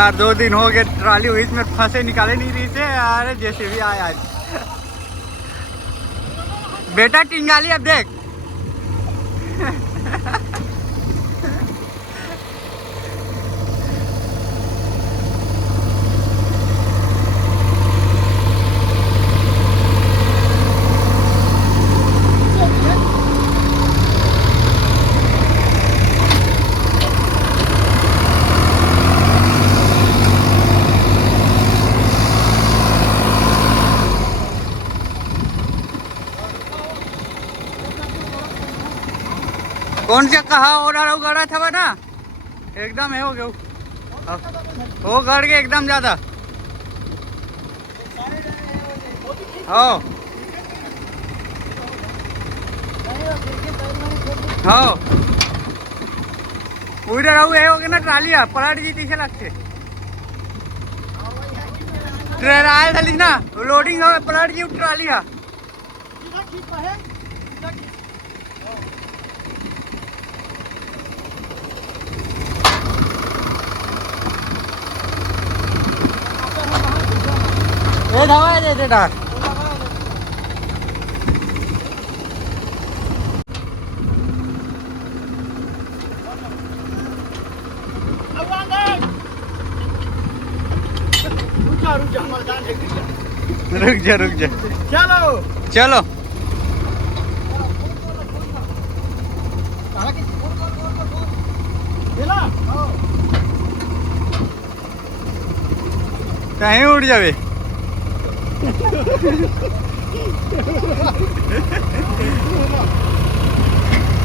यार 2 दिन हो गए ट्रॉली हुई इसमें फंसे निकाले नहीं रही थे यार। जैसे भी आया आज बेटा टिंगाली अब देख। कौन सा कहा और गड़ा था ना एकदम है हो गया वो गड़ के एकदम ज्यादा हो हो उधर हो गया ना ट्राली पलट जी पीछे लगते ट्रायल डाली ना लोडिंग हो पलट जी ट्राली ये धवा दे दे डाल रुक जा चलो चलो कहीं उड़ जावे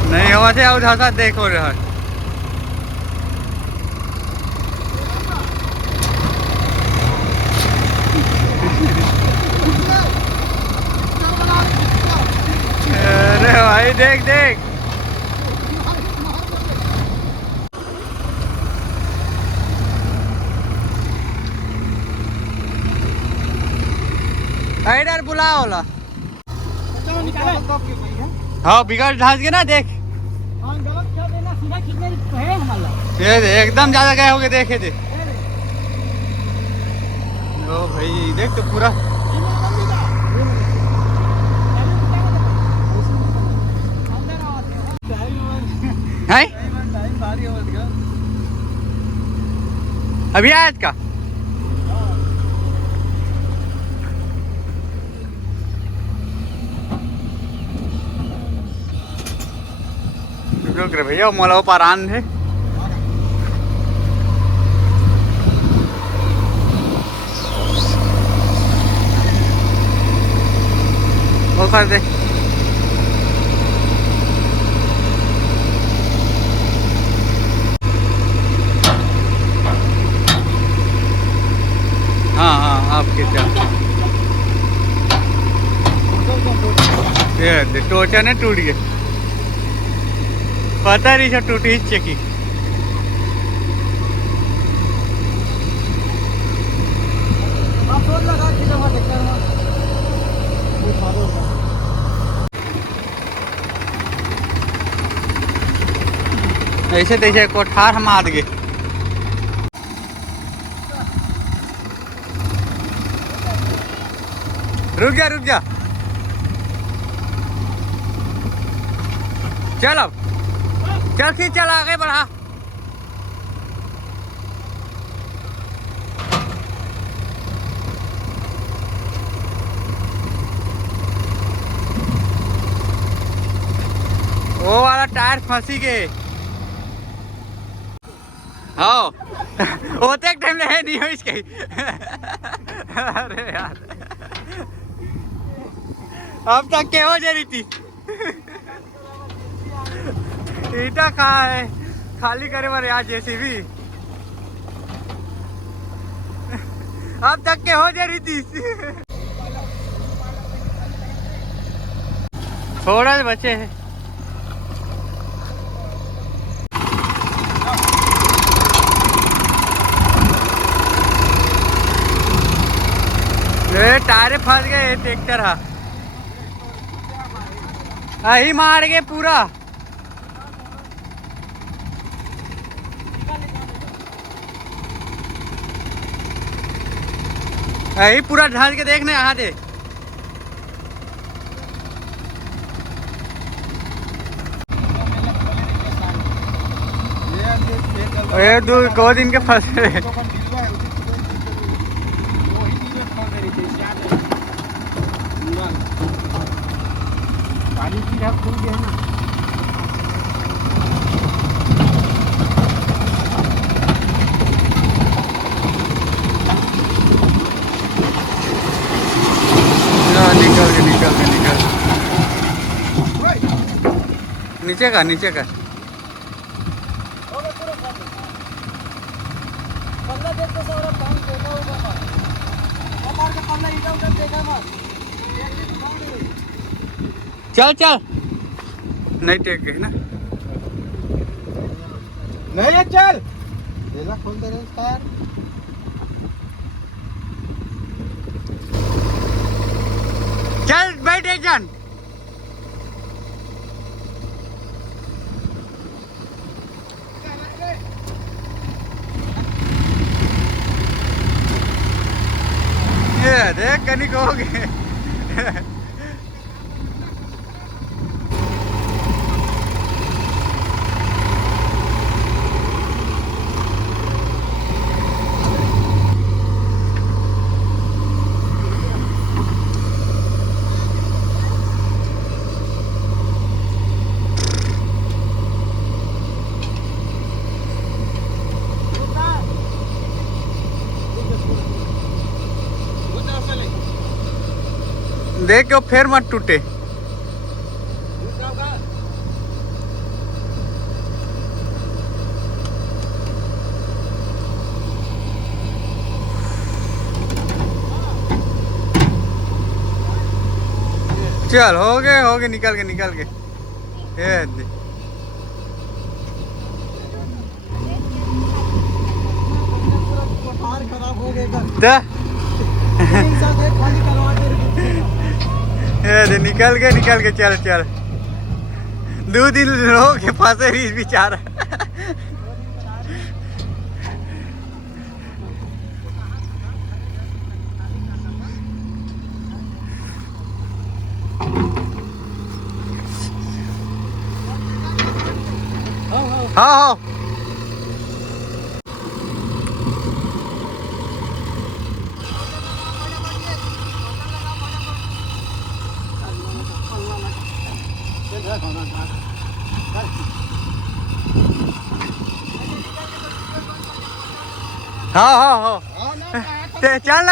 नहीं हवा से उठा देखो रहा अरे भाई देख देख इधर बुला होला हाँ बिगड़ ढांस के ना देख ये एकदम ज्यादा गए होगे देखे थे ओ भाई देख तो पूरा है अभी आज का रुक रे भैया मोला पर आन है वो कर दे हाँ आपके क्या टोचा ने टूट गया पता नहीं सब टूटी चेकी ऐसे तैसे कोठार मार गए रुक जा चल अब चल आगे बढ़ा वो वाला टायर फंसी गए हाँ होते एक टाइम है नहीं हो इसके अरे यार अब तक क्या हो जा रही थी ईटा कहाँ है खाली करे वाले आज जैसी भी अब तक के हो जा रही थी थोड़ा बचे है टायर फंस गए ट्रैक्टर ही मार गए पूरा यही पूरा ढाल के देखने यहाँ दे। ये दो दिन के फंसे। पानी की रख खुल गया ना। निकल नीचे का चल नहीं टेक है ना, नहीं चल देला खोल दे रे यार। चल बैठ एक जन। ये देख कनिक हो गए। देख के फिर मत टूटे। चल हो गए निकल के ये दे। खराब हो गया ये निकल के चल 2 दिन रो के फंसे रही बेचारा। हाँ हाँ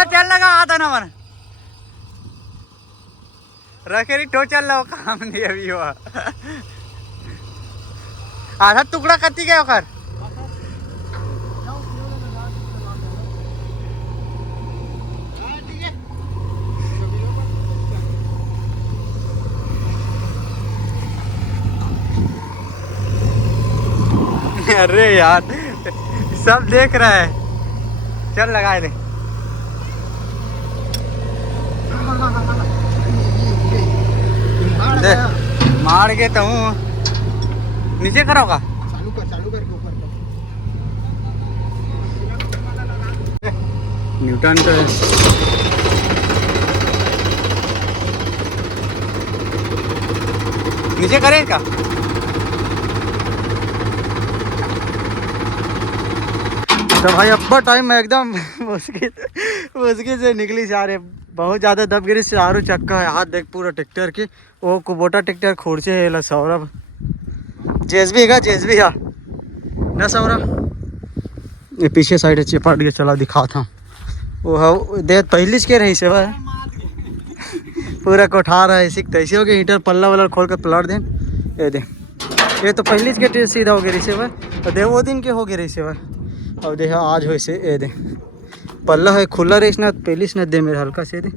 चलना का आता ना मन रखे रही ठो चल रहा काम नहीं अभी हुआ। आधा टुकड़ा कती गया ओकर। अरे यार सब देख रहा है, चल लगा दे। मार के तो नीचे करोगा। चालू कर के ऊपर न्यूटन तो है। नीचे करेगा। तो भाई अब्बा टाइम में एकदम मुश्किल से निकली सारे। बहुत ज़्यादा दबगिरी से आरू चक्का है। हाथ देख पूरा ट्रैक्टर की वो कुबोटा ट्रैक्टर खोड़चे है सौरभ जेसबी है ना सौरभ। ये पीछे साइड है चिपट के चला दिखा था वो दे पहली के रही से वह पूरा कोठार है इसी तैसे हो गए। हीटर पल्ला वाला खोल कर पलट दें। ये दे ये तो पहली के सीधा हो गया रही से वह दे वो दिन के हो गए रही से वह। अब देखा आज हो से ये दे पल्ला है खुला रही इसने पहली से दे मेरे हल्का से दे।